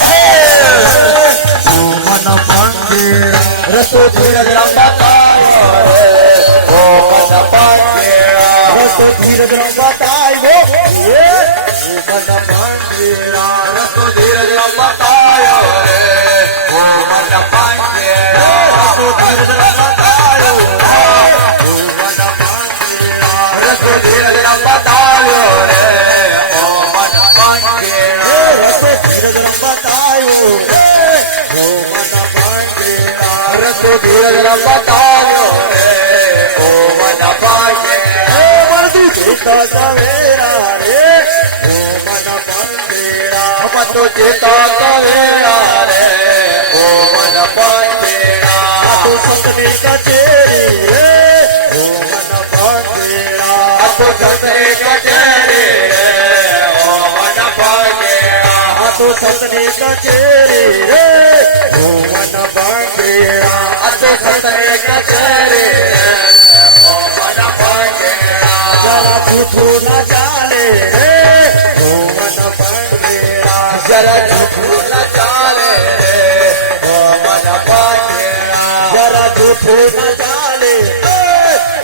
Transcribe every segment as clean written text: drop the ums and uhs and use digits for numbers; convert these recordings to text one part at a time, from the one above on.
Hey! तो धीरज बतायो रे ओ मन पांडेरा तो धीरज बतायो ये मन पांडेरा तो धीरज बतायो रे ओ मन पांडेरा तो धीरज बतायो ओ मन पांडेरा तो धीरज बतायो रे ओ मन पांडेरा तो धीरज बतायो ओ मन पांडेरा तो धीरज बतायो रे ओ मन पांडेरा मन तू चेता सवेरा रे ओ मन पांडेरा मन तू चेता सवेरा रे ओ मन पांडेरा तू संतनी कचेरी रे ओ मन पांडेरा तू संतनी कचेरी रे ओ मन पांडेरा तू संतनी कचेरी रे ओ मन पांडेरा तू संतनी कचेरी रे ओ मन पांडेरा जरा झूठू न चाले रे ओ मन पांडेरा जरा झूठू न चाले रे ओ मन पांडेरा जरा झूठू न चाले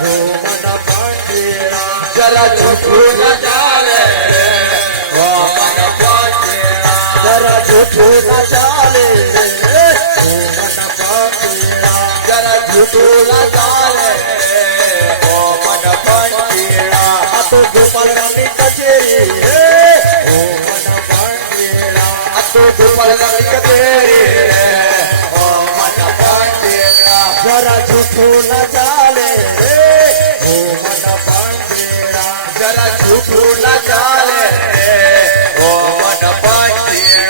ओ मन पांडेरा जरा झूठू न चाले रे ओ मन पांडेरा जरा झूठू न चाले रे ओ मन पांडेरा जरा झूठू न चाले रे ओ मन पांडेरा तो गोपाल रानी कचेरी रे ओ मन पांडेरा तो गोपाल रानी कचेरी रे ओ मन पांडेरा जरा झूठू न चाले रे ओ मन पांडेरा जरा झूठू न चाले रे ओ मन पांडेरा